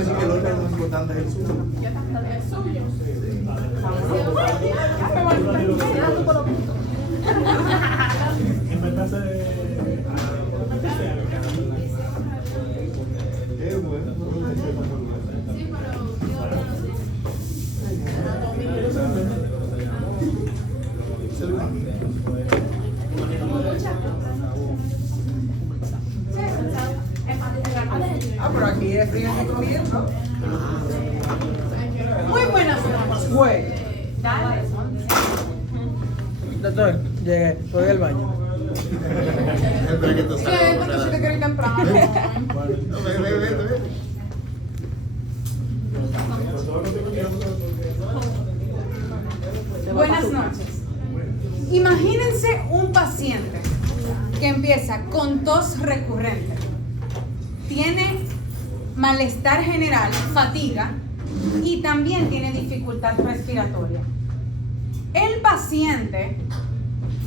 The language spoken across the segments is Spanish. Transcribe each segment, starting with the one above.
decir que el órgano más importante es el suyo. El suyo. Qué bueno. Pero aquí es frío y comienzo. Muy buenas noches. Güey. Dale. Doctor, llegué, voy al baño. Espera que tú Sí, salgas. porque si te queréis temprano. No, ve. Buenas noches. Imagínense un paciente que empieza con tos recurrente, tiene malestar general, fatiga y también tiene dificultad respiratoria. El paciente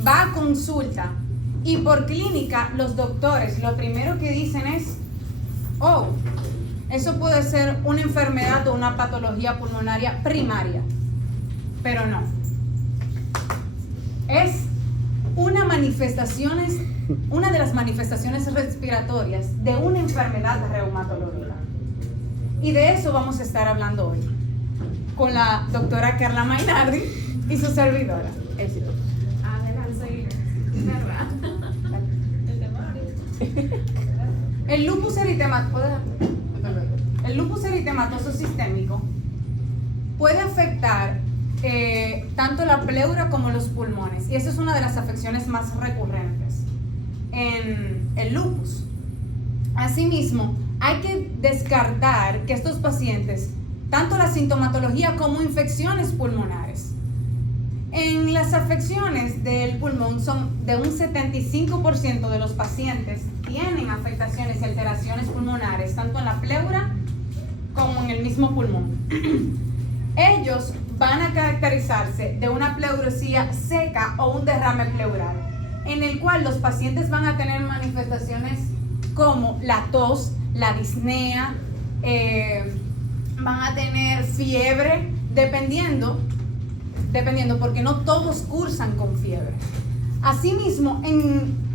va a consulta y por clínica los doctores lo primero que dicen es, oh, eso puede ser una enfermedad o una patología pulmonaria primaria, pero no. Es una de las manifestaciones respiratorias de una enfermedad reumatológica. Y de eso vamos a estar hablando hoy con la doctora Carla Mainardi y su servidora. Éxito. El lupus eritematoso sistémico puede afectar tanto la pleura como los pulmones, y esa es una de las afecciones más recurrentes en el lupus. Asimismo, hay que descartar que estos pacientes, tanto la sintomatología como infecciones pulmonares, en las afecciones del pulmón son de un 75% de los pacientes tienen afectaciones y alteraciones pulmonares, tanto en la pleura como en el mismo pulmón. Ellos van a caracterizarse de una pleuresía seca o un derrame pleural, en el cual los pacientes van a tener manifestaciones como la tos, la disnea, van a tener fiebre, dependiendo, porque no todos cursan con fiebre. Asimismo,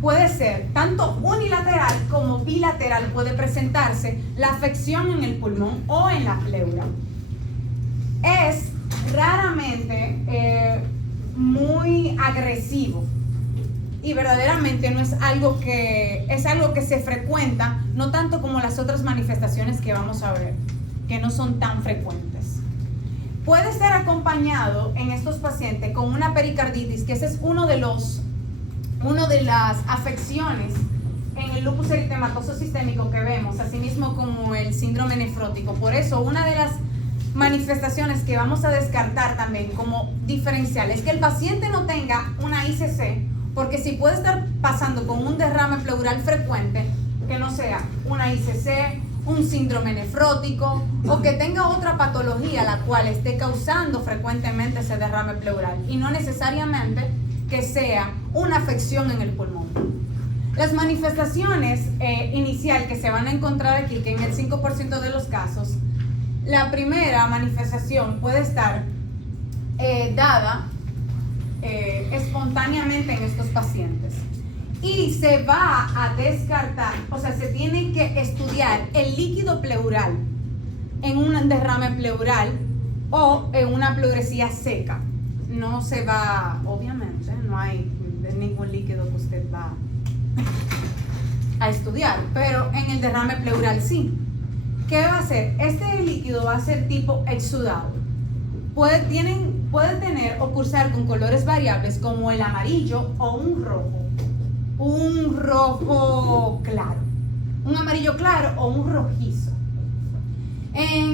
puede ser tanto unilateral como bilateral, puede presentarse la afección en el pulmón o en la pleura. Es raramente muy agresivo y verdaderamente no es algo que se frecuenta, no tanto como las otras manifestaciones que vamos a ver, que no son tan frecuentes. Puede estar acompañado en estos pacientes con una pericarditis, que ese es uno de las afecciones en el lupus eritematoso sistémico que vemos, asimismo como el síndrome nefrótico. Por eso, una de las manifestaciones que vamos a descartar también como diferencial es que el paciente no tenga una ICC, porque si puede estar pasando con un derrame pleural frecuente, que no sea una ICC, un síndrome nefrótico o que tenga otra patología la cual esté causando frecuentemente ese derrame pleural, y no necesariamente que sea una afección en el pulmón. Las manifestaciones inicial que se van a encontrar aquí, que en el 5% de los casos, la primera manifestación puede estar dada espontáneamente en estos pacientes. Y se va a descartar, o sea, se tiene que estudiar el líquido pleural en un derrame pleural o en una pleuresía seca. No se va, obviamente, no hay ningún líquido que usted va a estudiar, pero en el derrame pleural sí. ¿Qué va a hacer? Este líquido va a ser tipo exudado. Puede tener o cursar con colores variables como el amarillo o un rojo claro, un amarillo claro o un rojizo.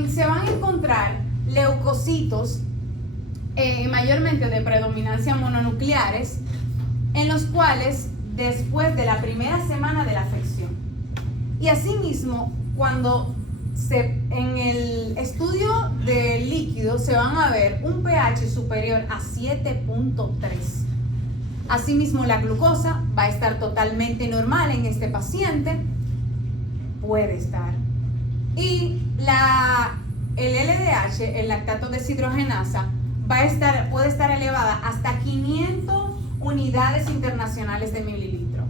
Se van a encontrar leucocitos mayormente de predominancia mononucleares, en los cuales después de la primera semana de la afección. Y asimismo, cuando en el estudio del líquido se van a ver un pH superior a 7.3. Asimismo, la glucosa va a estar totalmente normal en este paciente, puede estar. Y el LDH, el lactato deshidrogenasa, puede estar elevada hasta 500 unidades internacionales de mililitro.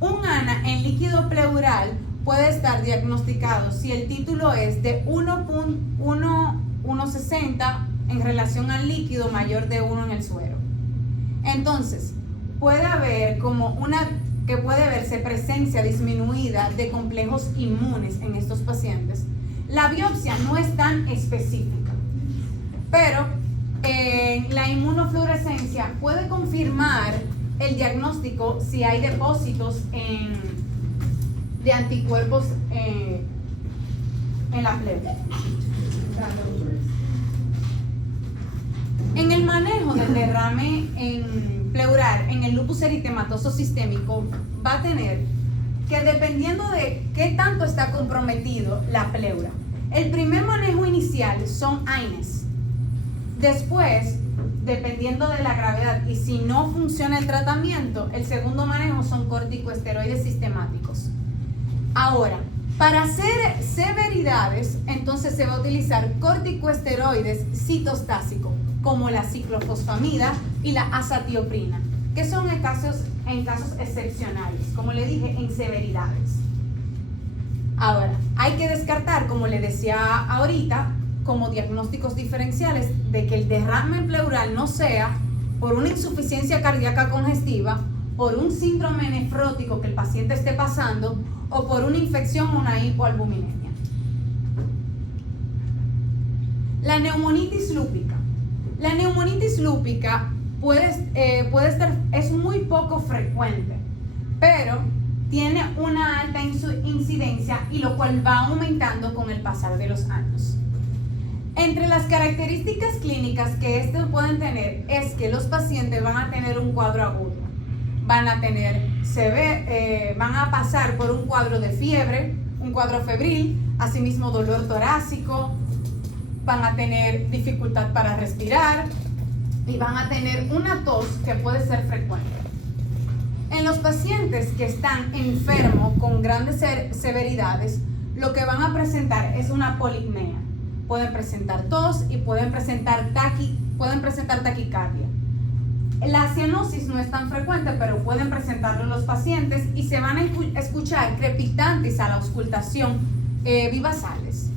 Un ANA en líquido pleural puede estar diagnosticado si el título es de 1.160 en relación al líquido mayor de 1 en el suero. Entonces, puede verse presencia disminuida de complejos inmunes en estos pacientes. La biopsia no es tan específica, pero la inmunofluorescencia puede confirmar el diagnóstico si hay depósitos de anticuerpos en la pleura. En el manejo del derrame pleural en el lupus eritematoso sistémico va a tener que, dependiendo de qué tanto está comprometido la pleura, el primer manejo inicial son AINES. Después, dependiendo de la gravedad y si no funciona el tratamiento, el segundo manejo son corticosteroides sistemáticos. Ahora, para hacer severidades, entonces se va a utilizar corticosteroides citostásicos, como la ciclofosfamida y la azatioprina, que son en casos excepcionales, como le dije, en severidades. Ahora, hay que descartar, como le decía ahorita, como diagnósticos diferenciales de que el derrame pleural no sea por una insuficiencia cardíaca congestiva, por un síndrome nefrótico que el paciente esté pasando o por una infección o una hipoalbuminemia. La neumonitis lúpica. La neumonitis lúpica es muy poco frecuente, pero tiene una alta incidencia y lo cual va aumentando con el pasar de los años. Entre las características clínicas que estos pueden tener es que los pacientes van a tener un cuadro agudo, van a pasar por un cuadro de fiebre, un cuadro febril, asimismo dolor torácico, van a tener dificultad para respirar y van a tener una tos que puede ser frecuente. En los pacientes que están enfermos con grandes severidades, lo que van a presentar es una polipnea. Pueden presentar tos y pueden presentar taquicardia. La cianosis no es tan frecuente, pero pueden presentarlo los pacientes y se van a escuchar crepitantes a la auscultación vivasales.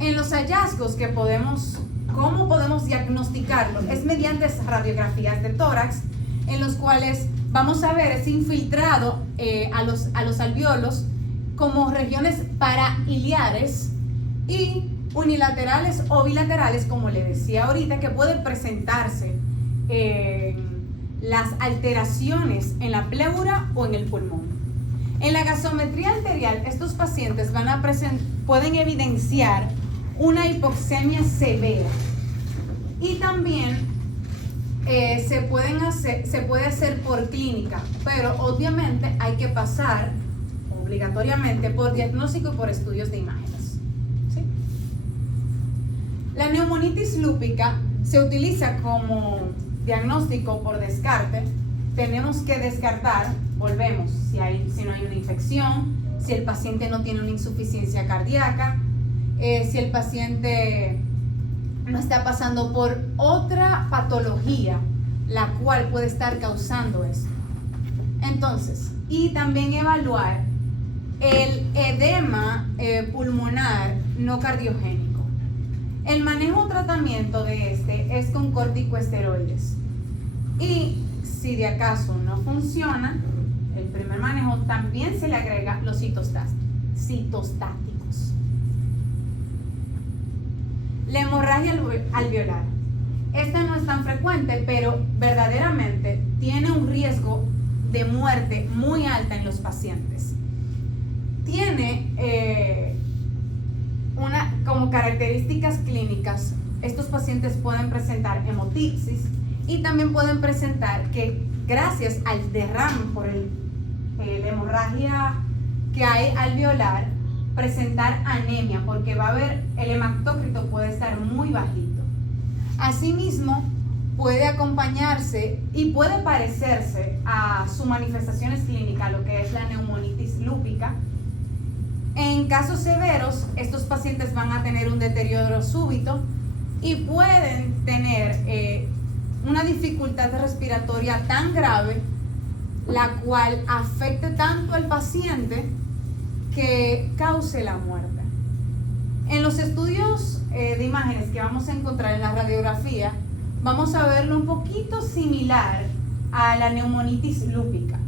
En los hallazgos ¿cómo podemos diagnosticarlo? Es mediante radiografías de tórax, en los cuales vamos a ver ese infiltrado a los alvéolos como regiones parailiares y unilaterales o bilaterales, como le decía ahorita, que pueden presentarse las alteraciones en la pleura o en el pulmón. En la gasometría arterial, estos pacientes pueden evidenciar una hipoxemia severa y también se puede hacer por clínica, pero obviamente hay que pasar obligatoriamente por diagnóstico y por estudios de imágenes. ¿Sí? La neumonitis lúpica se utiliza como diagnóstico por descarte. Tenemos que descartar, volvemos, si no hay una infección, si el paciente no tiene una insuficiencia cardíaca, si el paciente no está pasando por otra patología la cual puede estar causando esto. Entonces, y también evaluar el edema pulmonar no cardiogénico. El manejo o tratamiento de este es con corticosteroides. Y si de acaso no funciona, el primer manejo también se le agrega los citostáticos. La hemorragia alveolar. Esta no es tan frecuente, pero verdaderamente tiene un riesgo de muerte muy alta en los pacientes. Tiene como características clínicas, estos pacientes pueden presentar hemoptysis y también pueden presentar que gracias al derrame por la hemorragia que hay alveolar, presentar anemia, porque va a haber, el hematócrito puede estar muy bajito. Asimismo, puede acompañarse y puede parecerse a sus manifestaciones clínicas, lo que es la neumonitis lúpica, En casos severos, estos pacientes van a tener un deterioro súbito y pueden tener una dificultad respiratoria tan grave, la cual afecte tanto al paciente que cause la muerte. En los estudios de imágenes que vamos a encontrar en la radiografía, vamos a verlo un poquito similar a la neumonitis lúpica,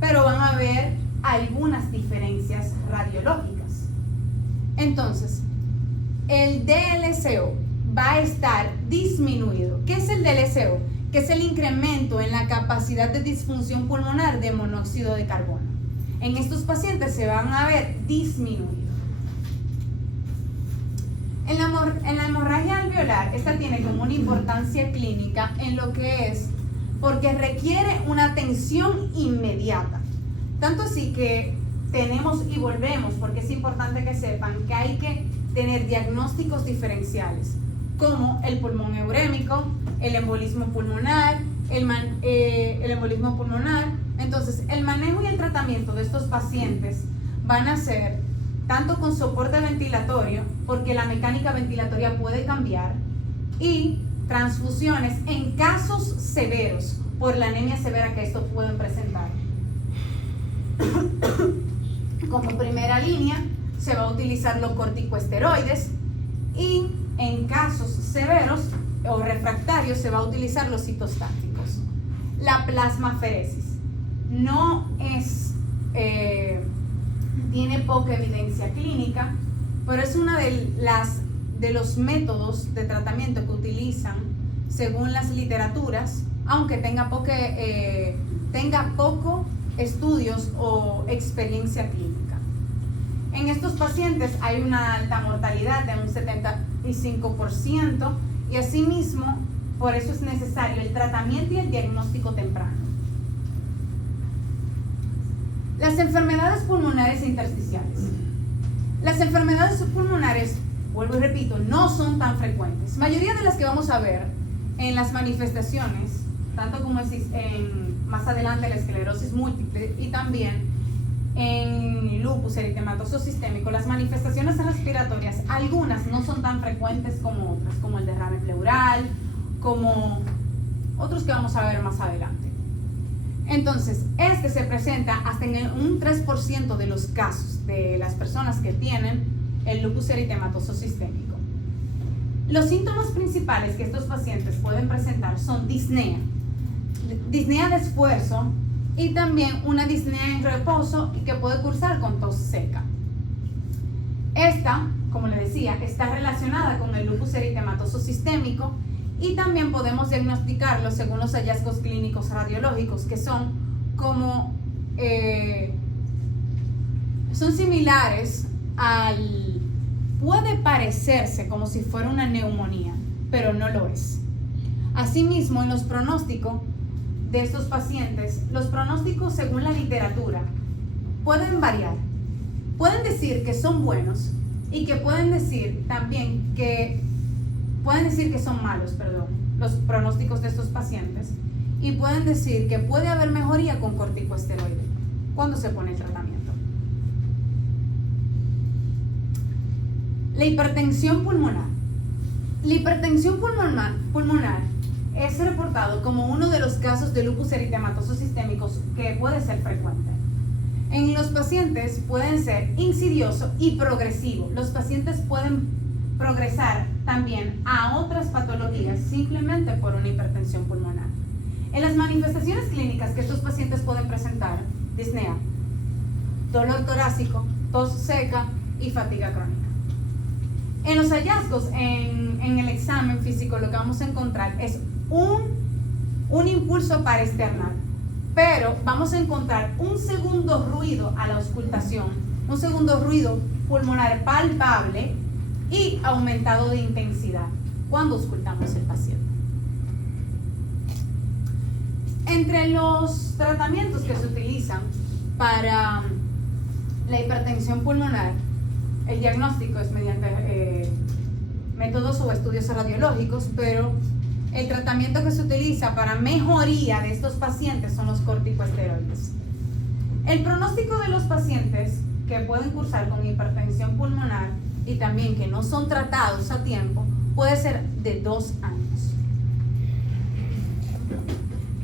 pero van a ver algunas diferencias radiológicas. Entonces, el DLCO va a estar disminuido. ¿Qué es el DLCO? Que es el incremento en la capacidad de disfunción pulmonar de monóxido de carbono. En estos pacientes se van a ver disminuidos. En la hemorragia alveolar, esta tiene como una importancia clínica en lo que es porque requiere una atención inmediata. Tanto así que tenemos y volvemos, porque es importante que sepan que hay que tener diagnósticos diferenciales, como el pulmón eurémico, el embolismo pulmonar, el embolismo pulmonar. Entonces, el manejo y el tratamiento de estos pacientes van a ser tanto con soporte ventilatorio, porque la mecánica ventilatoria puede cambiar, y transfusiones en casos severos por la anemia severa que estos pueden presentar. Como primera línea se va a utilizar los corticosteroides, y en casos severos o refractarios se va a utilizar los citostáticos. La plasmaferesis no es, tiene poca evidencia clínica, pero es una de los métodos de tratamiento que utilizan según las literaturas, aunque tenga poco estudios o experiencia clínica. En estos pacientes hay una alta mortalidad de un 75%, y asimismo por eso es necesario el tratamiento y el diagnóstico temprano. Las enfermedades pulmonares intersticiales. Las enfermedades pulmonares, vuelvo y repito, no son tan frecuentes. La mayoría de las que vamos a ver en las manifestaciones, tanto como más adelante la esclerosis múltiple y también en lupus eritematoso sistémico, las manifestaciones respiratorias, algunas no son tan frecuentes como otras, como el derrame pleural, como otros que vamos a ver más adelante. Entonces, este se presenta hasta en un 3% de los casos de las personas que tienen el lupus eritematoso sistémico. Los síntomas principales que estos pacientes pueden presentar son disnea de esfuerzo, y también una disnea en reposo, y que puede cursar con tos seca. Esta, como le decía, está relacionada con el lupus eritematoso sistémico, y también podemos diagnosticarlo según los hallazgos clínicos radiológicos, que son como son similares puede parecerse como si fuera una neumonía, pero no lo es. Asimismo, en los pronósticos de estos pacientes, los pronósticos según la literatura pueden variar. Pueden decir que son buenos, y que pueden decir también que son malos, los pronósticos de estos pacientes, y pueden decir que puede haber mejoría con corticosteroide cuando se pone el tratamiento. La hipertensión pulmonar. La hipertensión pulmonar es reportado como uno de los casos de lupus eritematoso sistémicos que puede ser frecuente. En los pacientes pueden ser insidioso y progresivo. Los pacientes pueden progresar también a otras patologías simplemente por una hipertensión pulmonar. En las manifestaciones clínicas que estos pacientes pueden presentar: disnea, dolor torácico, tos seca y fatiga crónica. En los hallazgos en el examen físico, lo que vamos a encontrar es un impulso paraesternal, pero vamos a encontrar un segundo ruido a la auscultación, un segundo ruido pulmonar palpable y aumentado de intensidad cuando auscultamos al paciente. Entre los tratamientos que se utilizan para la hipertensión pulmonar, el diagnóstico es mediante métodos o estudios radiológicos, pero el tratamiento que se utiliza para mejoría de estos pacientes son los corticosteroides. El pronóstico de los pacientes que pueden cursar con hipertensión pulmonar y también que no son tratados a tiempo puede ser de 2 años.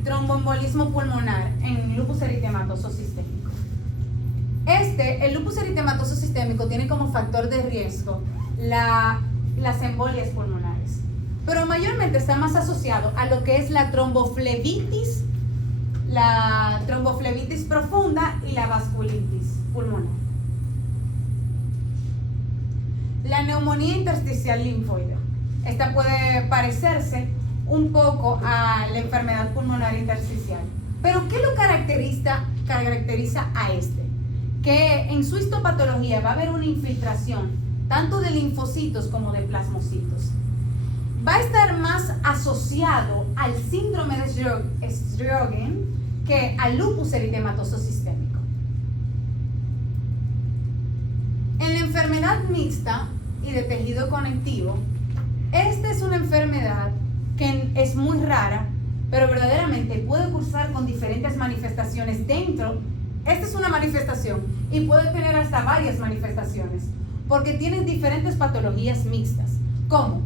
Tromboembolismo pulmonar en lupus eritematoso sistémico. El lupus eritematoso sistémico tiene como factor de riesgo las embolias pulmonares, pero mayormente está más asociado a lo que es la tromboflebitis profunda y la vasculitis pulmonar. La neumonía intersticial linfoide. Esta puede parecerse un poco a la enfermedad pulmonar intersticial. Pero ¿qué lo caracteriza a este? Que en su histopatología va a haber una infiltración tanto de linfocitos como de plasmocitos. Va a estar más asociado al síndrome de Sjögren que al lupus eritematoso sistémico. En la enfermedad mixta y de tejido conectivo, esta es una enfermedad que es muy rara, pero verdaderamente puede cursar con diferentes manifestaciones dentro. Esta es una manifestación y puede tener hasta varias manifestaciones, porque tienen diferentes patologías mixtas, como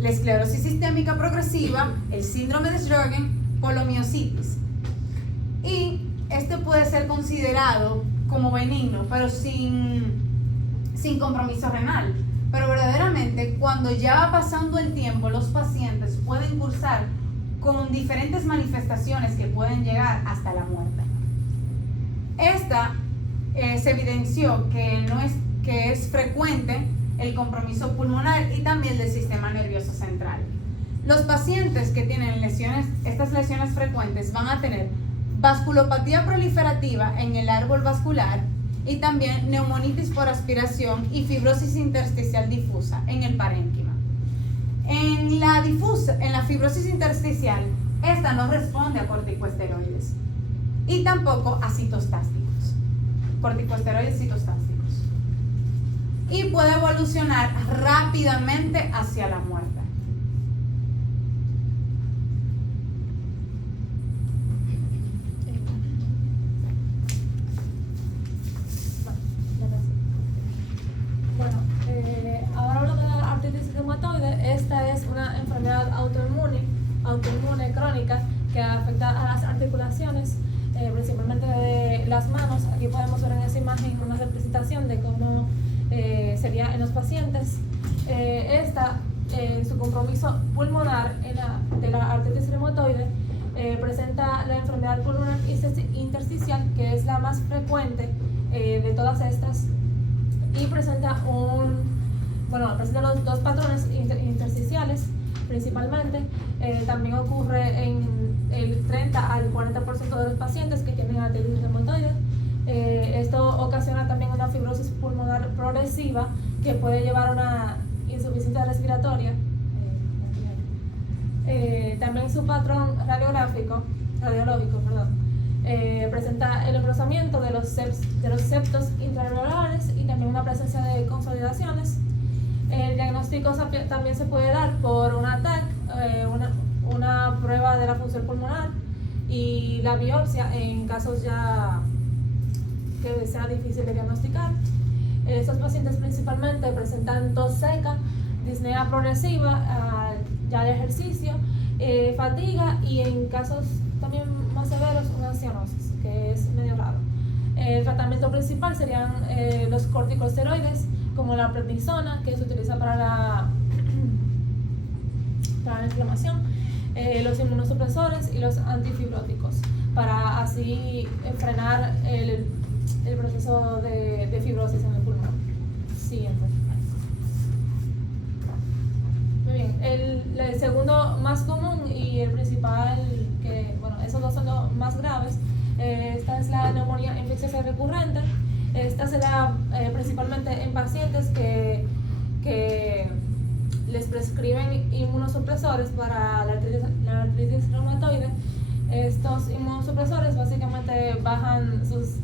la esclerosis sistémica progresiva, el síndrome de Sjögren, poliomielitis. Y este puede ser considerado como benigno, pero sin compromiso renal. Pero verdaderamente, cuando ya va pasando el tiempo, los pacientes pueden cursar con diferentes manifestaciones que pueden llegar hasta la muerte. Esta se evidenció que es frecuente el compromiso pulmonar y también del sistema nervioso central. Los pacientes que tienen estas lesiones frecuentes van a tener vasculopatía proliferativa en el árbol vascular y también neumonitis por aspiración y fibrosis intersticial difusa en el parénquima. En la fibrosis intersticial, esta no responde a corticosteroides y tampoco a citostásticos, corticosteroides citostásticos, y puede evolucionar rápidamente hacia la muerte. Ahora hablo de la artritis reumatoide. Esta es una enfermedad autoinmune crónica que afecta a las articulaciones, principalmente de las manos. Aquí podemos ver en esa imagen una representación de cómo sería en los pacientes. Su compromiso pulmonar de la artritis reumatoide presenta la enfermedad pulmonar intersticial, que es la más frecuente de todas estas, y presenta los dos patrones intersticiales principalmente. También ocurre en el 30 al 40% de los pacientes que tienen artritis reumatoide. Esto ocasiona también una fibrosis pulmonar progresiva que puede llevar a una insuficiencia respiratoria. También su patrón radiológico presenta el engrosamiento de los septos intraalveolares y también una presencia de consolidaciones. El diagnóstico también se puede dar por una TAC, una prueba de la función pulmonar, y la biopsia en casos ya que sea difícil de diagnosticar. Estos pacientes principalmente presentan tos seca, disnea progresiva ya de ejercicio, fatiga y en casos también más severos una cianosis, que es medio raro. El tratamiento principal serían los corticosteroides, como la prednisona, que se utiliza para la inflamación, los inmunosupresores y los antifibróticos, para así frenar el proceso de fibrosis en el pulmón. Siguiente. Muy bien, el segundo más común y el principal, esos dos son los más graves. Esta es la neumonía infecciosa recurrente. Esta se da principalmente en pacientes que les prescriben inmunosupresores para la artritis reumatoide. Estos inmunosupresores básicamente bajan sus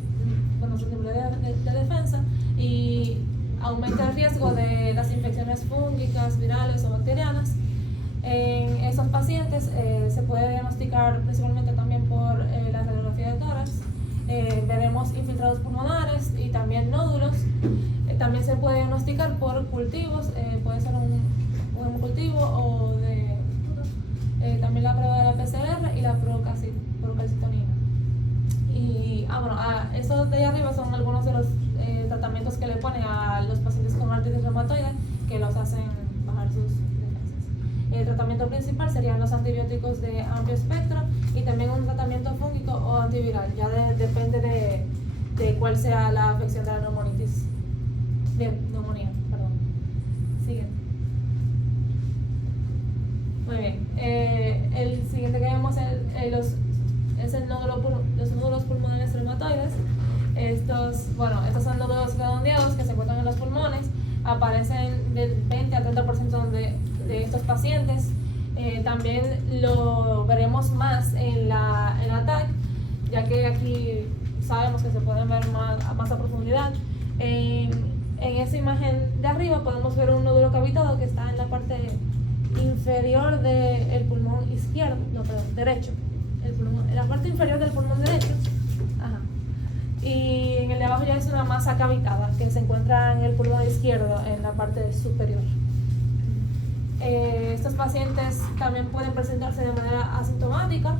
niveles de defensa y aumenta el riesgo de las infecciones fúngicas, virales o bacterianas. En esos pacientes se puede diagnosticar principalmente también por la radiografía de tórax veremos infiltrados pulmonares y también nódulos. También se puede diagnosticar por cultivos, puede ser un cultivo o de también la prueba de la PCR y la procalcitonina. Y esos de ahí arriba son algunos de los tratamientos que le ponen a los pacientes con artritis reumatoide que los hacen bajar sus defensas. El tratamiento principal serían los antibióticos de amplio espectro y también un tratamiento fúngico o antiviral, ya depende de cuál sea la afección de la neumonía. Siguiente. Muy bien. El siguiente que vemos es los nódulos pulmonares reumatoides. Estos son nódulos redondeados que se encuentran en los pulmones, aparecen del 20 al 30% de estos pacientes. También lo veremos más en la TAC, ya que aquí sabemos que se pueden ver más a profundidad. En esa imagen de arriba podemos ver un nódulo cavitado que está en la parte inferior del pulmón derecho. En la parte inferior del pulmón derecho. Y en el de abajo ya es una masa cavitada que se encuentra en el pulmón izquierdo, en la parte superior. Estos pacientes también pueden presentarse de manera asintomática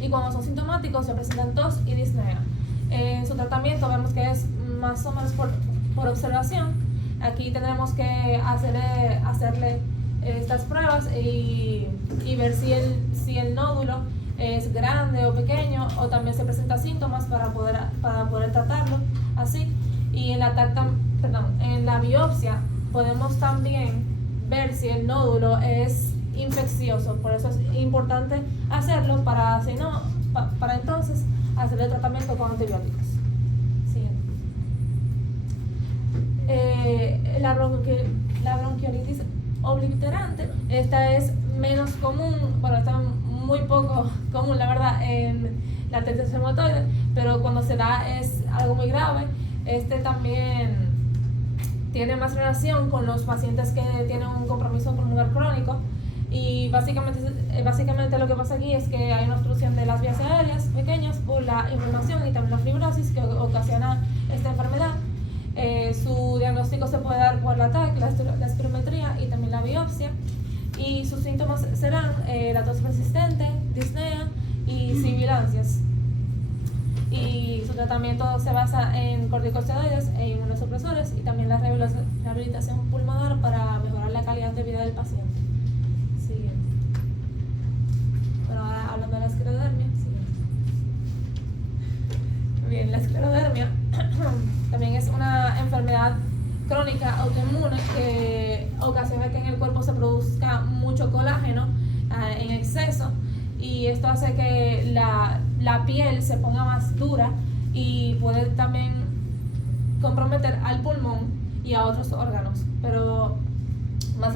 y cuando son sintomáticos se presentan tos y disnea. En su tratamiento vemos que es más o menos por observación. Aquí tendremos que hacerle estas pruebas y ver si el nódulo es grande o pequeño, o también se presenta síntomas para poder tratarlo así. Y en la biopsia podemos también ver si el nódulo es infeccioso, por eso es importante hacerlo para entonces hacer el tratamiento con antibióticos. La bronquiolitis obliterante, esta es menos común, está muy poco común la verdad en la artritis reumatoide, pero cuando se da es algo muy grave. Este también tiene más relación con los pacientes que tienen un compromiso pulmonar crónico y básicamente lo que pasa aquí es que hay una obstrucción de las vías aéreas pequeñas por la inflamación y también la fibrosis que ocasiona esta enfermedad. Su diagnóstico se puede dar por la TAC, la espirometría y también la biopsia, y sus síntomas serán la tos persistente, disnea y sibilancias. Y su tratamiento se basa en corticosteroides e inmunosupresores y también la rehabilitación pulmonar para mejorar la calidad de vida del paciente. Siguiente. Bueno, ahora hablando de la esclerodermia. Bien, la esclerodermia también es una enfermedad crónica autoinmune que ocasiona que en el cuerpo se produzca mucho colágeno en exceso, y esto hace que la piel se ponga más dura y puede también comprometer al pulmón y a otros órganos, pero más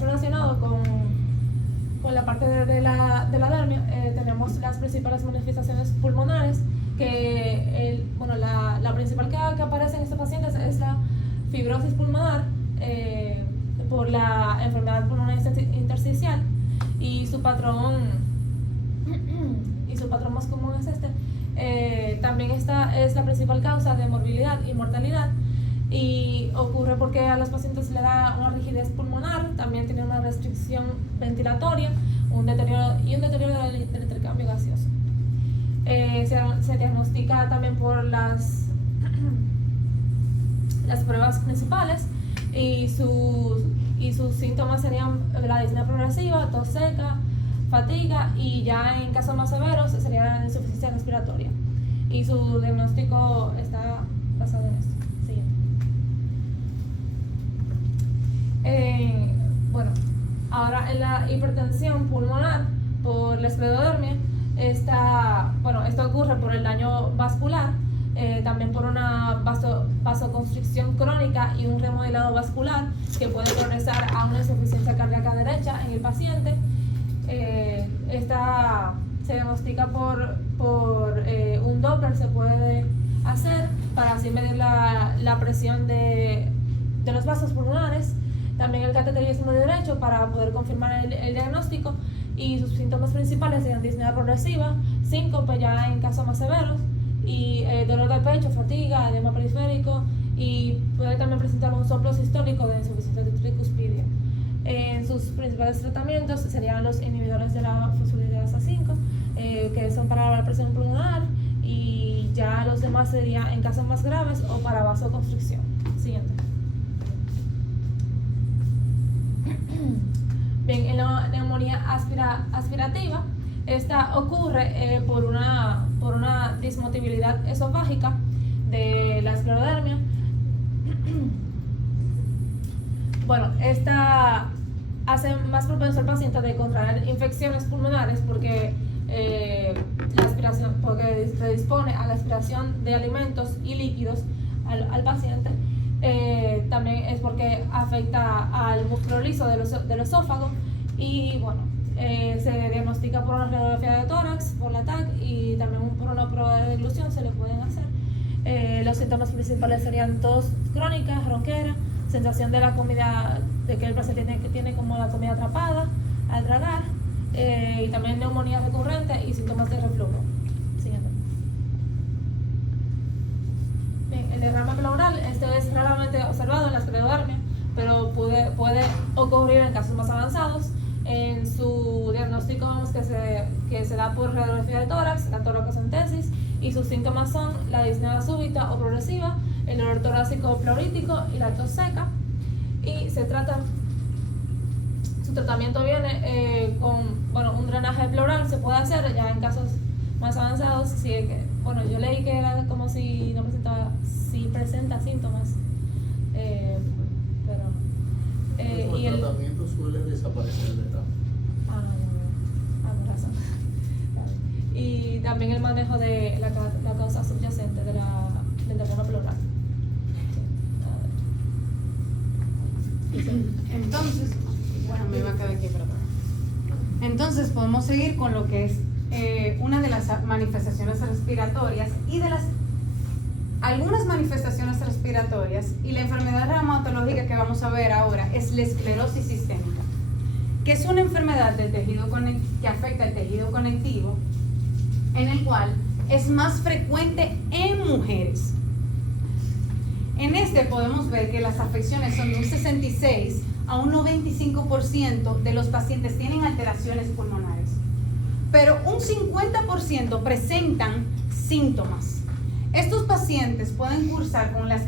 relacionado con la parte de la dermia, tenemos las principales manifestaciones pulmonares, que la principal que aparece en estos pacientes es la fibrosis pulmonar por la enfermedad pulmonar intersticial, y su patrón más común es este. También esta es la principal causa de morbilidad y mortalidad, y ocurre porque a los pacientes le da una rigidez pulmonar, también tiene una restricción ventilatoria, un deterioro del intercambio gaseoso. Se diagnostica también por las pruebas principales, y sus síntomas serían la disnea progresiva, tos seca, fatiga, y ya en casos más severos sería la insuficiencia respiratoria, y su diagnóstico está basado en esto. Ahora en la hipertensión pulmonar por la esclerodermia, esto ocurre por el daño vascular, también por una vasoconstricción crónica y un remodelado vascular que puede progresar a una insuficiencia cardíaca derecha en el paciente. Esta se diagnostica por un Doppler, se puede hacer para así medir la presión de los vasos pulmonares, también el cateterismo de derecho para poder confirmar el diagnóstico, y sus síntomas principales serían disnea progresiva, síncope ya en casos más severos, y dolor de pecho, fatiga, edema periférico, y puede también presentar un soplo sistólico de insuficiencia tricuspidia. En sus principales tratamientos serían los inhibidores de la fosfolipidasa 5, que son para la presión pulmonar, y ya los demás serían en casos más graves o para vasoconstricción. Siguiente. Bien, en la neumonía aspirativa, esta ocurre por una dismotilidad esofágica de la esclerodermia. Bueno, esta hace más propenso al paciente de contraer infecciones pulmonares porque la aspiración, porque predispone a la aspiración de alimentos y líquidos al paciente. También es porque afecta al músculo liso del esófago, y bueno, se diagnostica por una radiografía de tórax, por la TAC, y también por una prueba de deglución se le pueden hacer. Los síntomas principales serían tos crónica, ronquera, sensación de la comida, de que el paciente tiene como la comida atrapada al tragar, y también neumonía recurrente y síntomas de reflujo. Siguiente. Bien, el derrame pleural, este es raramente observado en la esclerodermia, pero puede ocurrir en casos más avanzados. En su diagnóstico vemos que se da por radiografía de tórax, la toracocentesis, y sus síntomas son la disnea súbita o progresiva, el dolor torácico pleurítico y la tos seca. Y su tratamiento viene con un drenaje pleural, se puede hacer ya en casos más avanzados. Yo leí que era como si no presenta síntomas, pero no. Y el tratamiento suele desaparecer de etapa. Razón. Y también el manejo de la causa subyacente del derrame pleural. Entonces, me iba a quedar aquí, perdón. Entonces podemos seguir con lo que es una de las manifestaciones respiratorias y de algunas manifestaciones respiratorias, y la enfermedad reumatológica que vamos a ver ahora es la esclerosis sistémica, que es una enfermedad del tejido que afecta el tejido conectivo, en el cual es más frecuente en mujeres. En este podemos ver que las afecciones son de un 66 a un 95% de los pacientes tienen alteraciones pulmonares, pero un 50% presentan síntomas. Estos pacientes pueden cursar con las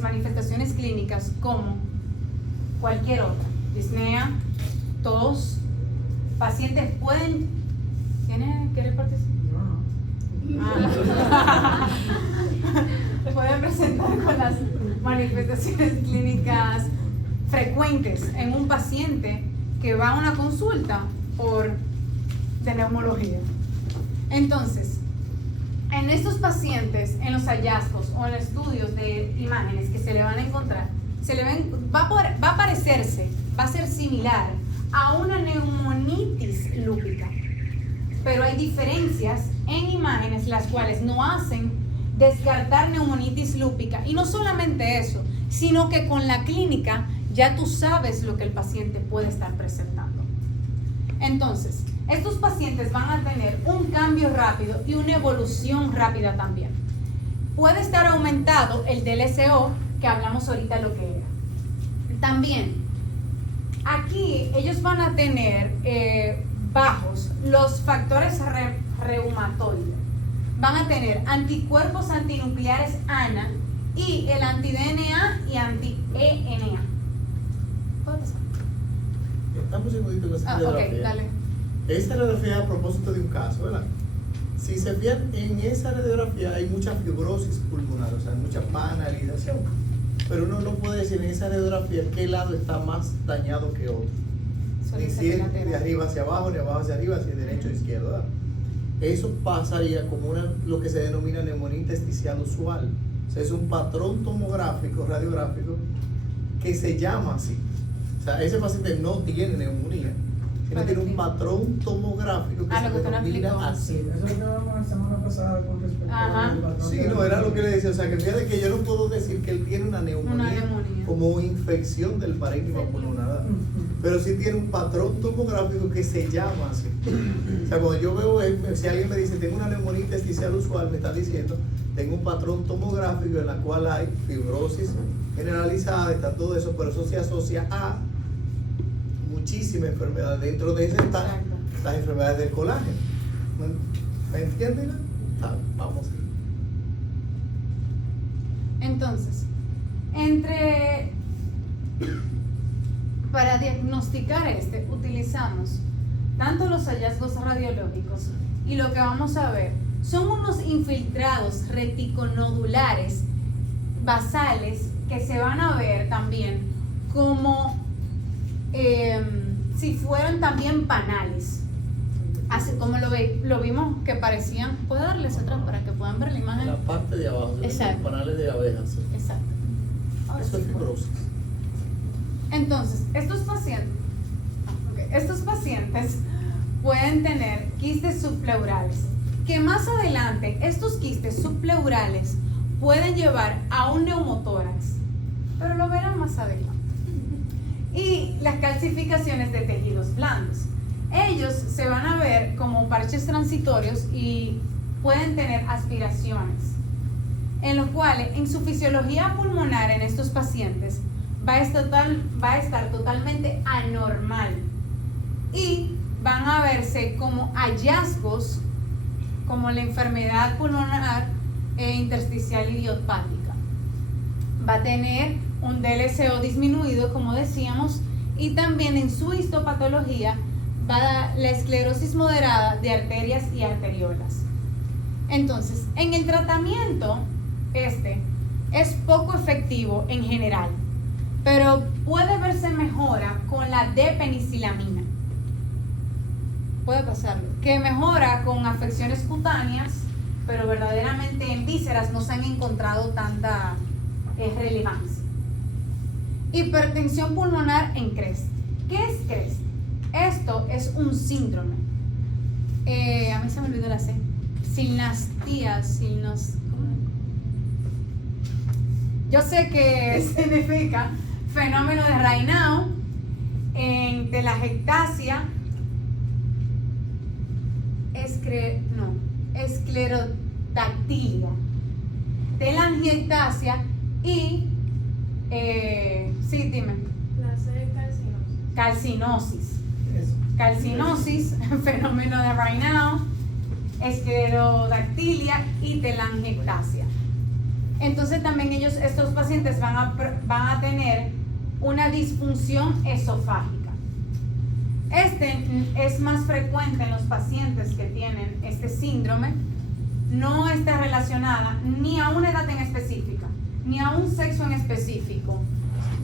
manifestaciones clínicas como cualquier otra: disnea, tos. Pacientes pueden... ¿Quiere participar? Pueden presentar con las manifestaciones clínicas frecuentes en un paciente que va a una consulta de neumología. Entonces, en estos pacientes, en los hallazgos o en estudios de imágenes que se le van a encontrar, va a parecerse, va a ser similar a una neumonitis lúpica, pero hay diferencias en imágenes las cuales no hacen descartar neumonitis lúpica. Y no solamente eso, sino que con la clínica ya tú sabes lo que el paciente puede estar presentando. Entonces, estos pacientes van a tener un cambio rápido y una evolución rápida también. Puede estar aumentado el DLCO, que hablamos ahorita lo que era. También, aquí ellos van a tener bajos los factores reumatoides. Van a tener anticuerpos antinucleares ANA y el anti-DNA y anti-ENA. ¿Puedo pasar? Estamos un segundito con esa Ok, radiografía. dale. Esta radiografía a propósito de un caso, ¿verdad? Si se fijan, en esa radiografía hay mucha fibrosis pulmonar, o sea, mucha panalización. Pero uno no puede decir en esa radiografía qué lado está más dañado que otro. Ni si es de arriba hacia abajo, ni abajo hacia arriba, si es derecho o izquierdo, ¿verdad? Eso pasaría como lo que se denomina neumonía intersticial usual. O sea, es un patrón tomográfico, radiográfico, que se llama así. O sea, ese paciente no tiene neumonía, sino tiene un patrón tomográfico que Ah, se lo que usted nos denomina explicó. así. Sí, eso es lo que hablamos la semana pasada con respecto Ajá. al patrón Sí, de- no, era lo que le decía, o sea, que fíjate que yo no puedo decir que él tiene una neumonía, neumonía. como infección del parénquima pulmonar, pero sí tiene un patrón tomográfico que se llama así. O sea, cuando yo veo, si alguien me dice, tengo una neumonía intersticial usual, me está diciendo, tengo un patrón tomográfico en la cual hay fibrosis generalizada, está todo eso, pero eso se asocia a muchísimas enfermedades. Dentro de eso están Exacto. las enfermedades del colágeno. ¿Me entienden? Vamos. Entonces, para diagnosticar utilizamos tanto los hallazgos radiológicos y lo que vamos a ver son unos infiltrados reticonodulares basales que se van a ver también como si fueran también panales. Así como lo vimos que parecían. ¿Puedo darles otra para que puedan ver la imagen? La parte de abajo, los Exacto. panales de abejas. ¿Sí? Exacto. Ahora Eso sí. es fibrosis. Entonces, estos pacientes pueden tener quistes subpleurales, que más adelante estos quistes subpleurales pueden llevar a un neumotórax, pero lo verán más adelante. Y las calcificaciones de tejidos blandos. Ellos se van a ver como parches transitorios y pueden tener aspiraciones, en los cuales en su fisiología pulmonar en estos pacientes va a estar totalmente anormal y van a verse como hallazgos como la enfermedad pulmonar intersticial idiopática. Va a tener un DLCO disminuido, como decíamos, y también en su histopatología va a dar la esclerosis moderada de arterias y arteriolas. Entonces, en el tratamiento, es poco efectivo en general, pero puede verse mejora con la D-penicilamina. Puede pasarlo. Que mejora con afecciones cutáneas, pero verdaderamente en vísceras no se han encontrado tanta relevancia. Hipertensión pulmonar en CREST. ¿Qué es CREST? Esto es un síndrome. A mí se me olvidó la C. Yo sé que significa fenómeno de Raynaud en telangiectasia, esclerodactilia, telangiectasia y sí, dime. La C calcinosis. Calcinosis, fenómeno de Raynaud, esclerodactilia y telangiectasia. Entonces también estos pacientes van a tener una disfunción esofágica. Es más frecuente en los pacientes que tienen este síndrome. No está relacionada ni a una edad en específica, ni a un sexo en específico,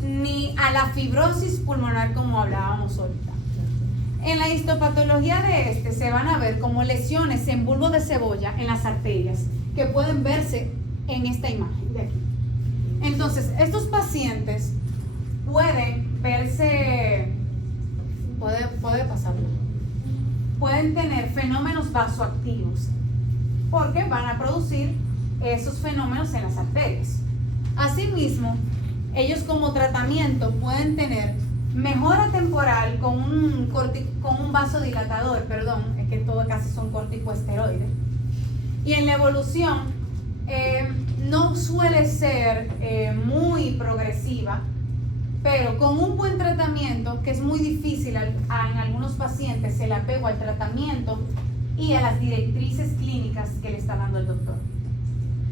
ni a la fibrosis pulmonar como hablábamos ahorita. En la histopatología de se van a ver como lesiones en bulbo de cebolla en las arterias que pueden verse en esta imagen de aquí. Entonces, estos pacientes pueden verse, puede pasarlo, pueden tener fenómenos vasoactivos porque van a producir esos fenómenos en las arterias. Asimismo, ellos como tratamiento pueden tener mejora temporal con un vasodilatador, es que todo casi son corticosteroides. Y en la evolución no suele ser muy progresiva, pero con un buen tratamiento, que es muy difícil en algunos pacientes, el apego al tratamiento y a las directrices clínicas que le está dando el doctor.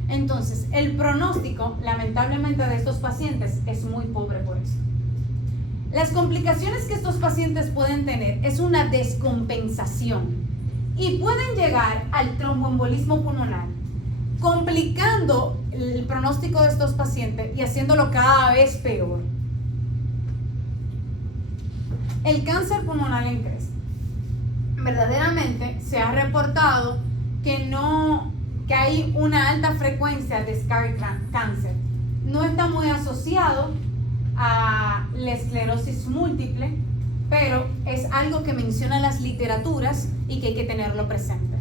Entonces, el pronóstico, lamentablemente, de estos pacientes es muy pobre por eso. Las complicaciones que estos pacientes pueden tener es una descompensación y pueden llegar al tromboembolismo pulmonar, complicando el pronóstico de estos pacientes y haciéndolo cada vez peor. El cáncer pulmonar en CREST. Verdaderamente se ha reportado que hay una alta frecuencia de scar cáncer. No está muy asociado a la esclerosis múltiple, pero es algo que mencionan las literaturas y que hay que tenerlo presente.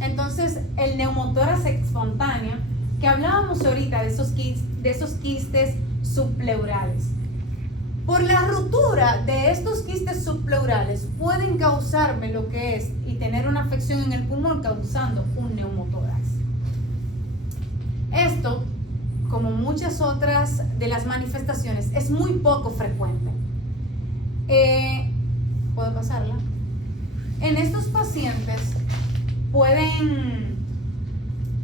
Entonces, el neumotórax espontáneo, que hablábamos ahorita de esos quistes subpleurales. Por la ruptura de estos quistes subpleurales pueden causarme lo que es y tener una afección en el pulmón causando un neumotórax. Esto, como muchas otras de las manifestaciones, es muy poco frecuente. ¿Puedo pasarla? En estos pacientes pueden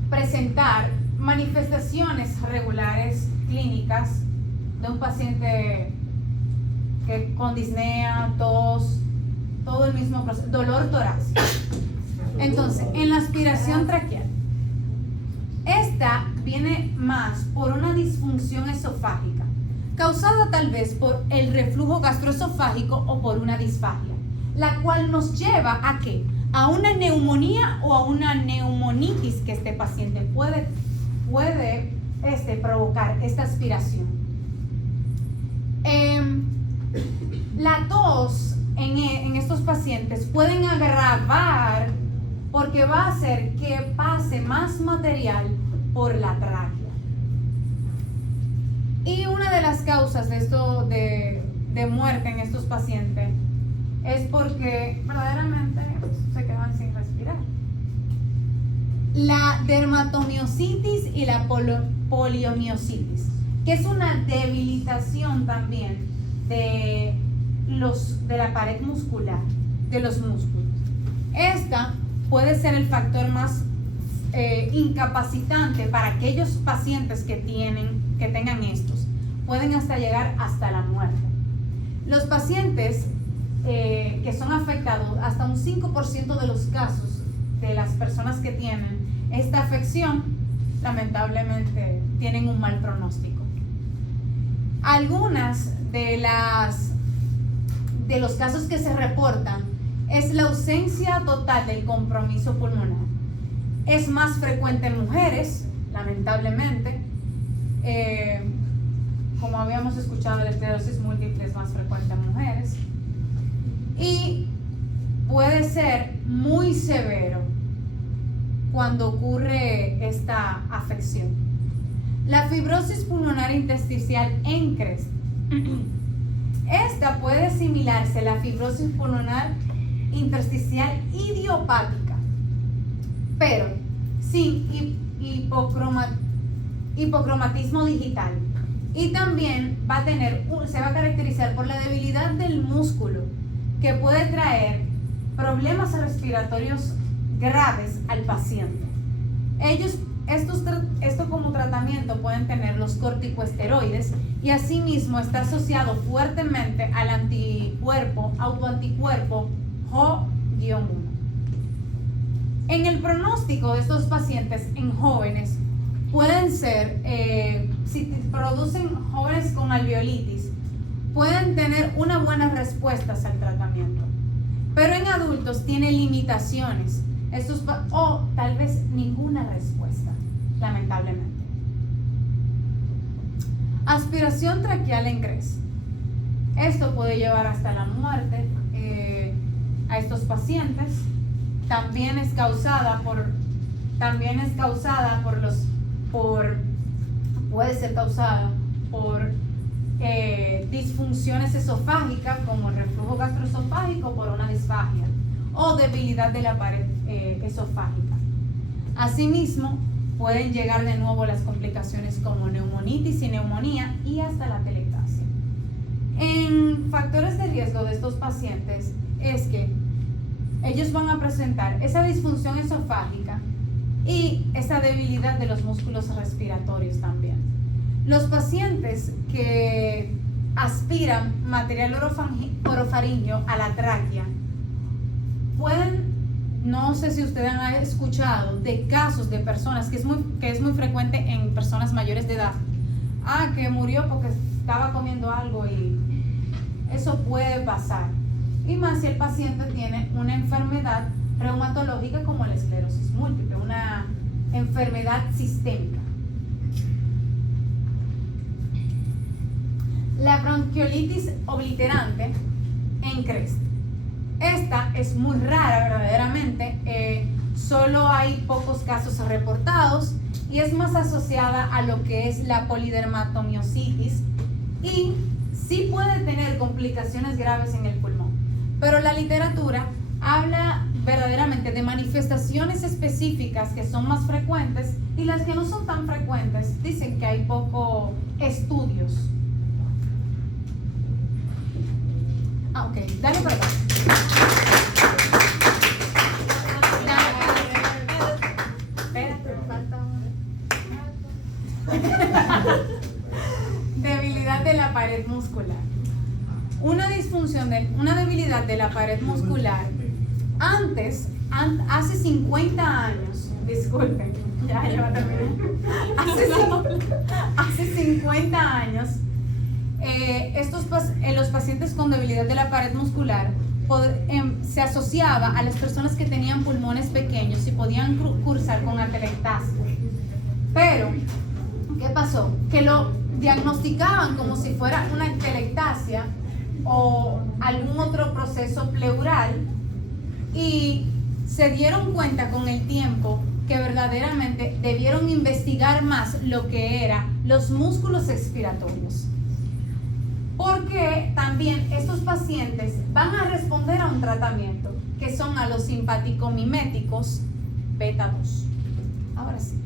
presentar manifestaciones regulares clínicas de un paciente que con disnea, tos, todo el mismo proceso, dolor torácico. Entonces, en la aspiración traqueal, esta viene más por una disfunción esofágica, causada tal vez por el reflujo gastroesofágico o por una disfagia, la cual nos lleva a ¿qué? A una neumonía o a una neumonitis que este paciente puede provocar esta aspiración. La tos en estos pacientes pueden agravar porque va a hacer que pase más material por la tráquea. Y una de las causas de esto de muerte en estos pacientes es porque verdaderamente se quedan sin respirar. La dermatomiositis y la poliomiositis, que es una debilitación también de la pared muscular, de los músculos. Esta puede ser el factor más incapacitante para aquellos pacientes que tengan estos. Pueden hasta llegar hasta la muerte. Los pacientes que son afectados, hasta un 5% de los casos de las personas que tienen esta afección, lamentablemente tienen un mal pronóstico. Algunas de los casos que se reportan es la ausencia total del compromiso pulmonar. Es más frecuente en mujeres, lamentablemente. Como habíamos escuchado, la esclerosis múltiple es más frecuente en mujeres. Y puede ser muy severo cuando ocurre esta afección. La fibrosis pulmonar intersticial ENCRES. Esta puede asimilarse a la fibrosis pulmonar intersticial idiopática, pero sin hipocromatismo digital. Y también se va a caracterizar por la debilidad del músculo, que puede traer problemas respiratorios graves al paciente. Esto como tratamiento pueden tener los corticosteroides y asimismo está asociado fuertemente al autoanticuerpo HO-1. En el pronóstico de estos pacientes en jóvenes pueden ser, si producen jóvenes con alveolitis, pueden tener una buena respuesta al tratamiento, pero en adultos tiene limitaciones o tal vez ninguna respuesta, lamentablemente. Aspiración traqueal ENCRES. Esto puede llevar hasta la muerte a estos pacientes. También es causada puede ser causada por disfunciones esofágicas como el reflujo gastroesofágico por una disfagia o debilidad de la pared esofágica. Asimismo, pueden llegar de nuevo las complicaciones como neumonitis y neumonía y hasta la telectasia. En factores de riesgo de estos pacientes es que ellos van a presentar esa disfunción esofágica y esa debilidad de los músculos respiratorios también. Los pacientes que aspiran material orofaríngeo a la tráquea pueden, no sé si ustedes han escuchado de casos de personas que es muy frecuente en personas mayores de edad, que murió porque estaba comiendo algo, y eso puede pasar, y más si el paciente tiene una enfermedad reumatológica como la esclerosis múltiple, una enfermedad sistémica. La bronquiolitis obliterante en cresta. Esta es muy rara verdaderamente, solo hay pocos casos reportados y es más asociada a lo que es la polidermatomiositis y sí puede tener complicaciones graves en el pulmón. Pero la literatura habla verdaderamente de manifestaciones específicas que son más frecuentes y las que no son tan frecuentes dicen que hay pocos estudios. Ok, dale para acá. Espérate, falta una. Debilidad de la pared muscular. Una debilidad de la pared muscular. Hace 50 años, disculpen, ya va a terminar. Hace 50 años, los pacientes con debilidad de la pared muscular se asociaba a las personas que tenían pulmones pequeños y podían cursar con atelectasia. Pero, ¿qué pasó? Que lo diagnosticaban como si fuera una atelectasia o algún otro proceso pleural y se dieron cuenta con el tiempo que verdaderamente debieron investigar más lo que eran los músculos expiratorios. Porque también estos pacientes van a responder a un tratamiento que son a los simpático-miméticos beta 2. Ahora sí.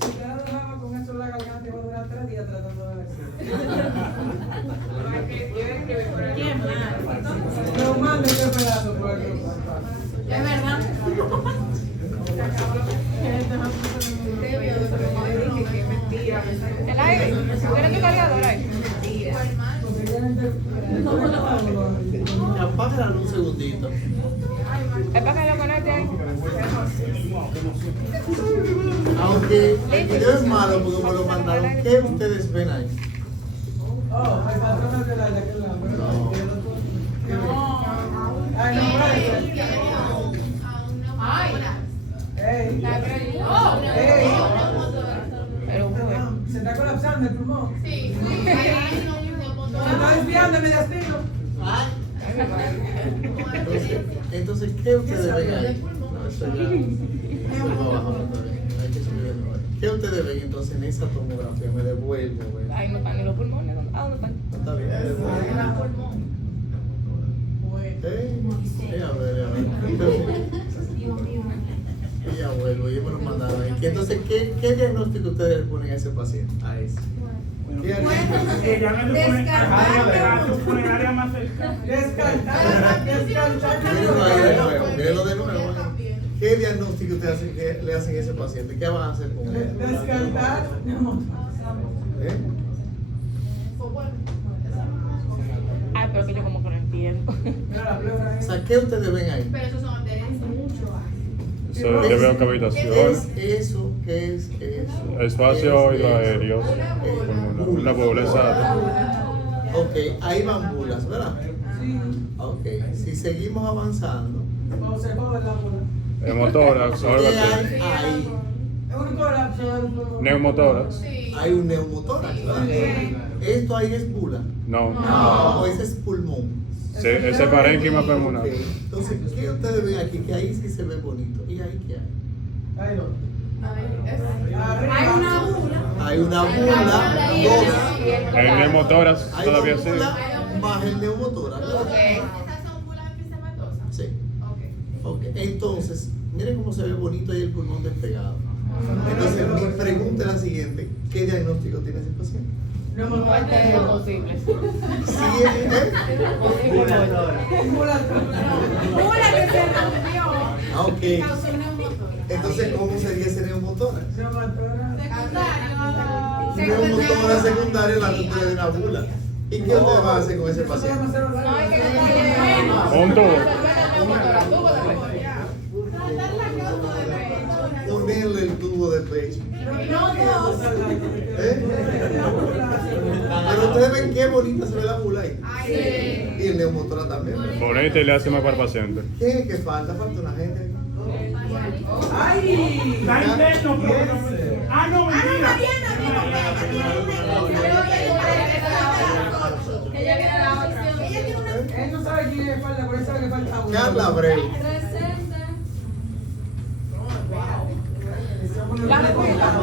Si ya lo dejaba con eso en la garganta, iba a durar 3 días tratando de decir. ¿Quién más? Pero mande este pedazo por aquí. Es verdad. El aire, ¿tienes tu cargador ahí? Porque tienen que. Apágala un segundito. Es para que lo conecte ahí. Aunque el video es malo porque me lo mandaron, ¿qué ustedes ven ahí? Oh, el patrón de aquel lado. Ay, no puede. Ey. Ey. Pero bueno. Se está colapsando el pulmón. Sí. Se está desviando de destino. Entonces, ¿qué ustedes ven ahí? No, eso ya. Eso va abajo todavía. Hay que subir de nuevo. ¿Qué ustedes ven entonces en esa tomografía? Me devuelvo, güey. Ahí no están ni los pulmones. ¿A dónde están? No está bien, me devuelvo. A ver. Ya vuelvo, yo me lo mandaron ahí. Entonces, ¿qué diagnóstico ustedes le ponen a ese paciente? A ese. ¿Qué diagnóstico? Que ya no le ponen área más cercana. Descartar. Mírenlo ahí de nuevo, mírenlo de nuevo. ¿Qué diagnóstico ustedes le hacen a ese paciente? ¿Qué van a hacer con él? Descartar. ¿Eh? Ay, pero que yo como que no entiendo. Mira la pleura O sea, ¿qué ustedes ven ahí? Pero esos son adherencias. Yo veo cavitación, ¿Qué es eso? ¿Qué es eso? espacio ¿Qué es hidroaéreo, eso? una población. Ok, ahí van bulas, ¿verdad? Sí. Ok, si seguimos avanzando, O se jode la bola. Hemotórax, algo ¿qué hay así. ahí? Es un colapso del pulmón. Neumotórax. Hay un neumotórax, ¿verdad? ¿Esto ahí es bula? No. No, ese es pulmón. Ese parénquima pulmonar. Ok, entonces, ¿qué ustedes ven aquí? Que ahí sí se ve bonito. ¿Y ahí qué hay? Ahí no. Hay una bula. Hay una bula, dos. El neumotórax Hay todavía una sí. bula más el neumotórax, ¿verdad? ¿Estas son bulas epistematosas? Sí. Ok. Ok, entonces, miren cómo se ve bonito ahí el pulmón despegado. Entonces, mi pregunta es la siguiente: ¿qué diagnóstico tiene ese paciente? No me ¿Cuál es lo posible? Sí, Bula que se rompió. Ah, ok. Causó neumotórax. Entonces, ¿cómo sería ese neumotórax? Se mató. Un neumotórax secundario en la ruptura de una bula. ¿Y qué ustedes van a hacer con ese paciente? No hay que detalle. Un tubo. Ponerle el tubo de pecho. ¿Eh? Pero ustedes ven qué bonita se ve la bula ahí. Y el neumotórax también. Bonita y le hace más para el paciente. ¿Qué es que falta? Falta una gente ahí. ¡Ay! Da interno, pero no. Ah, no, mentira. Ella tiene una. Él no sabe quién es falta, por eso sabe que falta uno. Carla Abreu.